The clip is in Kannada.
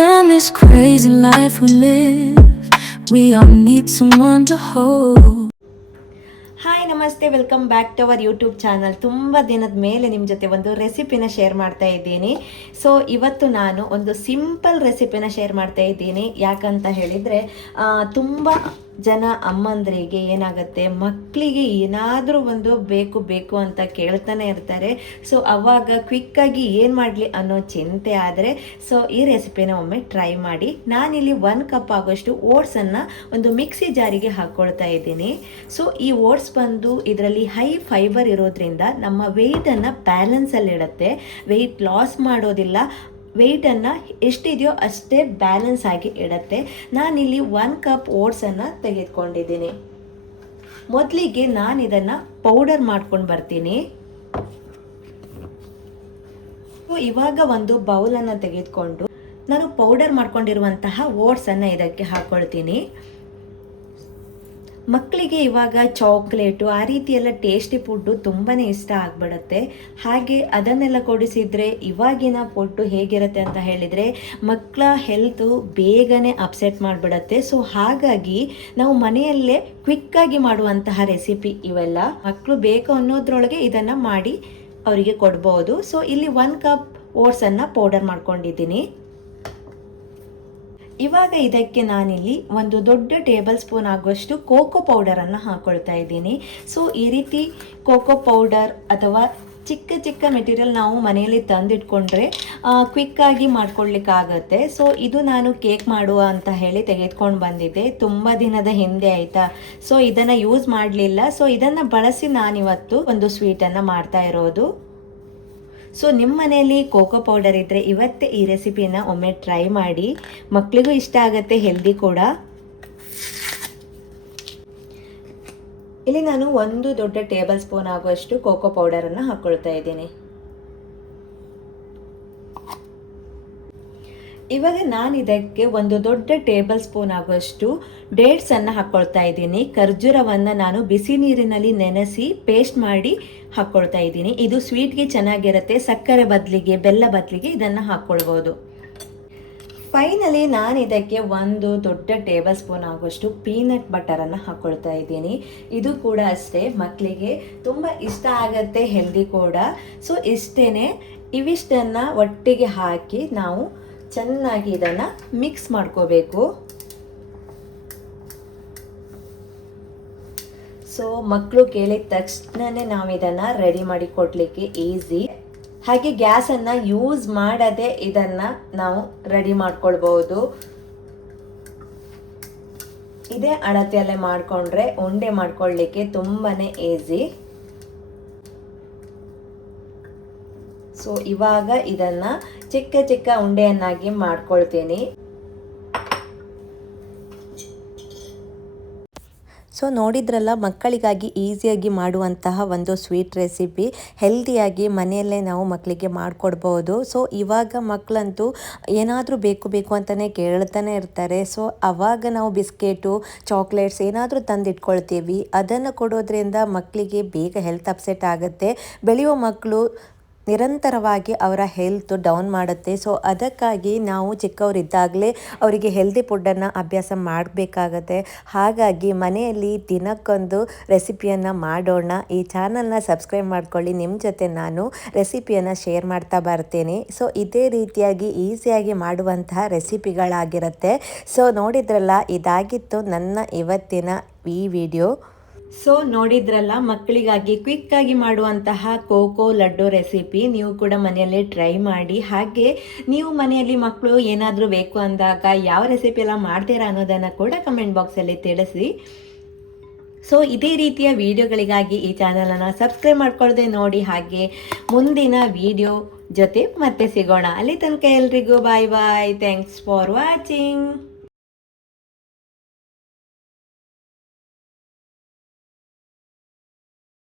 In this crazy life we live, we all need someone to hold. Hi ನಮಸ್ತೆ, welcome back to our YouTube channel. ತುಂಬ ದಿನದ ಮೇಲೆ ನಿಮ್ಮ ಜೊತೆ ಒಂದು ರೆಸಿಪಿನ ಶೇರ್ ಮಾಡ್ತಾ ಇದ್ದೀನಿ. ಸೊ ಇವತ್ತು ನಾನು ಒಂದು ಸಿಂಪಲ್ ರೆಸಿಪಿನ ಶೇರ್ ಮಾಡ್ತಾ ಇದ್ದೀನಿ. ಯಾಕಂತ ಹೇಳಿದರೆ ತುಂಬ ಜನ ಅಮ್ಮಂದರಿಗೆ ಏನಾಗುತ್ತೆ, ಮಕ್ಕಳಿಗೆ ಏನಾದರೂ ಒಂದು ಬೇಕು ಬೇಕು ಅಂತ ಕೇಳ್ತಾನೆ ಇರ್ತಾರೆ. ಸೊ ಅವಾಗ ಕ್ವಿಕ್ಕಾಗಿ ಏನು ಮಾಡಲಿ ಅನ್ನೋ ಚಿಂತೆ ಆದರೆ ಸೊ ಈ ರೆಸಿಪಿನ ಒಮ್ಮೆ ಟ್ರೈ ಮಾಡಿ. ನಾನಿಲ್ಲಿ 1 ಕಪ್ ಆಗೋಷ್ಟು ಓಟ್ಸನ್ನು ಒಂದು ಮಿಕ್ಸಿ ಜಾರಿಗೆ ಹಾಕ್ಕೊಳ್ತಾ ಇದ್ದೀನಿ. ಸೊ ಈ ಓಟ್ಸ್ ಬಂದು ಇದರಲ್ಲಿ ಹೈ ಫೈಬರ್ ಇರೋದ್ರಿಂದ ನಮ್ಮ ವೆಯ್ಟನ್ನು ಬ್ಯಾಲೆನ್ಸಲ್ಲಿ ಇಡುತ್ತೆ. ವೆಯ್ಟ್ ಲಾಸ್ ಮಾಡೋದಿಲ್ಲ, ವೆಯ್ಟನ್ನು ಎಷ್ಟಿದೆಯೋ ಅಷ್ಟೇ ಬ್ಯಾಲೆನ್ಸ್ ಆಗಿ ಇಡುತ್ತೆ. ನಾನಿಲ್ಲಿ 1 ಕಪ್ ಓಟ್ಸನ್ನು ತೆಗೆದುಕೊಂಡಿದ್ದೀನಿ. ಮೊದಲಿಗೆ ನಾನು ಇದನ್ನು ಪೌಡರ್ ಮಾಡ್ಕೊಂಡು ಬರ್ತೀನಿ. ಇವಾಗ ಒಂದು ಬೌಲನ್ನು ತೆಗೆದುಕೊಂಡು ನಾನು ಪೌಡರ್ ಮಾಡ್ಕೊಂಡಿರುವಂತಹ ಓಟ್ಸನ್ನು ಇದಕ್ಕೆ ಹಾಕ್ಕೊಳ್ತೀನಿ. ಮಕ್ಕಳಿಗೆ ಇವಾಗ ಚಾಕ್ಲೇಟು ಆ ರೀತಿ ಎಲ್ಲ ಟೇಸ್ಟಿ ಫುಡ್ಡು ತುಂಬಾ ಇಷ್ಟ ಆಗಿಬಿಡುತ್ತೆ. ಹಾಗೆ ಅದನ್ನೆಲ್ಲ ಕೊಡಿಸಿದರೆ ಇವಾಗಿನ ಫುಡ್ಡು ಹೇಗಿರುತ್ತೆ ಅಂತ ಹೇಳಿದರೆ ಮಕ್ಕಳ ಹೆಲ್ತು ಬೇಗನೆ ಅಪ್ಸೆಟ್ ಮಾಡಿಬಿಡುತ್ತೆ. ಸೊ ಹಾಗಾಗಿ ನಾವು ಮನೆಯಲ್ಲೇ ಕ್ವಿಕ್ಕಾಗಿ ಮಾಡುವಂತಹ ರೆಸಿಪಿ ಇವೆಲ್ಲ. ಮಕ್ಕಳು ಬೇಕು ಅನ್ನೋದ್ರೊಳಗೆ ಇದನ್ನು ಮಾಡಿ ಅವರಿಗೆ ಕೊಡ್ಬೋದು. ಸೊ ಇಲ್ಲಿ 1 ಕಪ್ ಓಟ್ಸನ್ನು ಪೌಡರ್ ಮಾಡ್ಕೊಂಡಿದ್ದೀನಿ. ಇವಾಗ ಇದಕ್ಕೆ ನಾನಿಲ್ಲಿ ಒಂದು ದೊಡ್ಡ ಟೇಬಲ್ ಸ್ಪೂನ್ ಆಗುವಷ್ಟು ಕೋಕೋ ಪೌಡರನ್ನು ಹಾಕ್ಕೊಳ್ತಾ ಇದ್ದೀನಿ. ಸೊ ಈ ರೀತಿ ಕೋಕೋ ಪೌಡರ್ ಅಥವಾ ಚಿಕ್ಕ ಚಿಕ್ಕ ಮೆಟೀರಿಯಲ್ ನಾವು ಮನೆಯಲ್ಲಿ ತಂದಿಟ್ಕೊಂಡ್ರೆ ಕ್ವಿಕ್ಕಾಗಿ ಮಾಡ್ಕೊಳ್ಲಿಕ್ಕಾಗತ್ತೆ. ಸೊ ಇದು ನಾನು ಕೇಕ್ ಮಾಡುವ ಅಂತ ಹೇಳಿ ತೆಗೆದುಕೊಂಡು ಬಂದಿದ್ದೆ, ತುಂಬ ದಿನದ ಹಿಂದೆ ಆಯಿತಾ. ಸೊ ಇದನ್ನು ಯೂಸ್ ಮಾಡಲಿಲ್ಲ. ಸೊ ಇದನ್ನು ಬಳಸಿ ನಾನಿವತ್ತು ಒಂದು ಸ್ವೀಟನ್ನು ಮಾಡ್ತಾ ಇರೋದು. ಸೊ ನಿಮ್ಮ ಮನೆಯಲ್ಲಿ ಕೋಕೋ ಪೌಡರ್ ಇದ್ದರೆ ಇವತ್ತೇ ಈ ರೆಸಿಪಿನ ಒಮ್ಮೆ ಟ್ರೈ ಮಾಡಿ. ಮಕ್ಕಳಿಗೂ ಇಷ್ಟ ಆಗುತ್ತೆ, ಹೆಲ್ದಿ ಕೂಡ. ಇಲ್ಲಿ ನಾನು 1 ದೊಡ್ಡ ಟೇಬಲ್ ಸ್ಪೂನ್ ಆಗುವಷ್ಟು ಕೋಕೋ ಪೌಡರನ್ನು ಹಾಕ್ಕೊಳ್ತಾ ಇದ್ದೀನಿ. ಇವಾಗ ನಾನು ಇದಕ್ಕೆ ಒಂದು ದೊಡ್ಡ ಟೇಬಲ್ ಸ್ಪೂನ್ ಆಗುವಷ್ಟು ಡೇಟ್ಸನ್ನು ಹಾಕ್ಕೊಳ್ತಾ ಇದ್ದೀನಿ. ಖರ್ಜೂರವನ್ನು ನಾನು ಬಿಸಿ ನೀರಿನಲ್ಲಿ ನೆನೆಸಿ ಪೇಸ್ಟ್ ಮಾಡಿ ಹಾಕ್ಕೊಳ್ತಾ ಇದ್ದೀನಿ. ಇದು ಸ್ವೀಟ್ಗೆ ಚೆನ್ನಾಗಿರುತ್ತೆ. ಸಕ್ಕರೆ ಬದಲಿಗೆ, ಬೆಲ್ಲ ಬದಲಿಗೆ ಇದನ್ನು ಹಾಕ್ಕೊಳ್ಬೋದು. ಫೈನಲಿ ನಾನು ಇದಕ್ಕೆ 1 ದೊಡ್ಡ ಟೇಬಲ್ ಸ್ಪೂನ್ ಆಗುವಷ್ಟು ಪೀನಟ್ ಬಟರನ್ನು ಹಾಕ್ಕೊಳ್ತಾ ಇದ್ದೀನಿ. ಇದು ಕೂಡ ಅಷ್ಟೇ ಮಕ್ಕಳಿಗೆ ತುಂಬ ಇಷ್ಟ ಆಗುತ್ತೆ, ಹೆಲ್ದಿ ಕೂಡ. ಸೊ ಇವಿಷ್ಟನ್ನು ಒಟ್ಟಿಗೆ ಹಾಕಿ ನಾವು ಚೆನ್ನಾಗಿ ಇದನ್ನು ಮಿಕ್ಸ್ ಮಾಡ್ಕೋಬೇಕು. ಸೊ ಮಕ್ಕಳು ಕೇಳಿದ ತಕ್ಷಣನೇ ನಾವು ಇದನ್ನು ರೆಡಿ ಮಾಡಿ ಕೊಡಲಿಕ್ಕೆ ಈಸಿ. ಹಾಗೆ ಗ್ಯಾಸನ್ನು ಯೂಸ್ ಮಾಡದೆ ಇದನ್ನು ನಾವು ರೆಡಿ ಮಾಡ್ಕೊಳ್ಬೋದು. ಇದೇ ಅಳತೆಯಲ್ಲೇ ಮಾಡಿಕೊಂಡ್ರೆ ಉಂಡೆ ಮಾಡ್ಕೊಳ್ಳಿಕ್ಕೆ ತುಂಬಾ ಈಸಿ. ಸೊ ಇವಾಗ ಇದನ್ನು ಚಿಕ್ಕ ಚಿಕ್ಕ ಉಂಡೆಯನ್ನಾಗಿ ಮಾಡ್ಕೊಳ್ತೀನಿ. ಸೊ ನೋಡಿದ್ರಲ್ಲ, ಮಕ್ಕಳಿಗಾಗಿ ಈಸಿಯಾಗಿ ಮಾಡುವಂತಹ ಒಂದು ಸ್ವೀಟ್ ರೆಸಿಪಿ. ಹೆಲ್ದಿಯಾಗಿ ಮನೆಯಲ್ಲೇ ನಾವು ಮಕ್ಕಳಿಗೆ ಮಾಡಿಕೊಡ್ಬೋದು. ಸೊ ಇವಾಗ ಮಕ್ಕಳಂತೂ ಏನಾದರೂ ಬೇಕು ಅಂತಲೇ ಕೇಳ್ತಾನೆ ಇರ್ತಾರೆ. ಸೊ ಆವಾಗ ನಾವು ಬಿಸ್ಕೆಟು, ಚಾಕ್ಲೇಟ್ಸ್ ಏನಾದರೂ ತಂದಿಟ್ಕೊಳ್ತೀವಿ. ಅದನ್ನು ಕೊಡೋದ್ರಿಂದ ಮಕ್ಕಳಿಗೆ ಬೇಗ ಹೆಲ್ತ್ ಅಪ್ಸೆಟ್ ಆಗುತ್ತೆ. ಬೆಳೆಯುವ ಮಕ್ಕಳು ನಿರಂತರವಾಗಿ ಅವರ ಹೆಲ್ತ್ ಡೌನ್ ಮಾಡುತ್ತೆ. ಸೊ ಅದಕ್ಕಾಗಿ ನಾವು ಚಿಕ್ಕವರಿದ್ದಾಗಲೇ ಅವರಿಗೆ ಹೆಲ್ದಿ ಫುಡ್ಡನ್ನು ಅಭ್ಯಾಸ ಮಾಡಬೇಕಾಗತ್ತೆ. ಹಾಗಾಗಿ ಮನೆಯಲ್ಲಿ ದಿನಕ್ಕೊಂದು ರೆಸಿಪಿಯನ್ನು ಮಾಡೋಣ. ಈ ಚಾನಲ್ನ ಸಬ್ಸ್ಕ್ರೈಬ್ ಮಾಡ್ಕೊಳ್ಳಿ. ನಿಮ್ಮ ಜೊತೆ ನಾನು ರೆಸಿಪಿಯನ್ನು ಶೇರ್ ಮಾಡ್ತಾ ಬರ್ತೀನಿ. ಸೊ ಇದೇ ರೀತಿಯಾಗಿ ಈಸಿಯಾಗಿ ಮಾಡುವಂತಹ ರೆಸಿಪಿಗಳಾಗಿರುತ್ತೆ. ಸೊ ನೋಡಿದ್ರಲ್ಲ, ಇದಾಗಿತ್ತು ನನ್ನ ಇವತ್ತಿನ ಈ ವಿಡಿಯೋ. ಸೊ ನೋಡಿದ್ರಲ್ಲ, ಮಕ್ಕಳಿಗಾಗಿ ಕ್ವಿಕ್ಕಾಗಿ ಮಾಡುವಂತಹ ಕೋಕೋ ಲಡ್ಡು ರೆಸಿಪಿ. ನೀವು ಕೂಡ ಮನೆಯಲ್ಲೇ ಟ್ರೈ ಮಾಡಿ. ಹಾಗೆ ನೀವು ಮನೆಯಲ್ಲಿ ಮಕ್ಕಳು ಏನಾದರೂ ಬೇಕು ಅಂದಾಗ ಯಾವ ರೆಸಿಪಿ ಎಲ್ಲ ಮಾಡ್ತೀರಾ ಅನ್ನೋದನ್ನು ಕೂಡ ಕಮೆಂಟ್ ಬಾಕ್ಸಲ್ಲಿ ತಿಳಿಸಿ. ಸೊ ಇದೇ ರೀತಿಯ ವಿಡಿಯೋಗಳಿಗಾಗಿ ಈ ಚಾನಲನ್ನು ಸಬ್ಸ್ಕ್ರೈಬ್ ಮಾಡ್ಕೊಳ್ಳದೆ ನೋಡಿ. ಹಾಗೆ ಮುಂದಿನ ವಿಡಿಯೋ ಜೊತೆ ಮತ್ತೆ ಸಿಗೋಣ. ಅಲ್ಲಿ ತನಕ ಎಲ್ರಿಗೂ bye bye. Thanks for watching.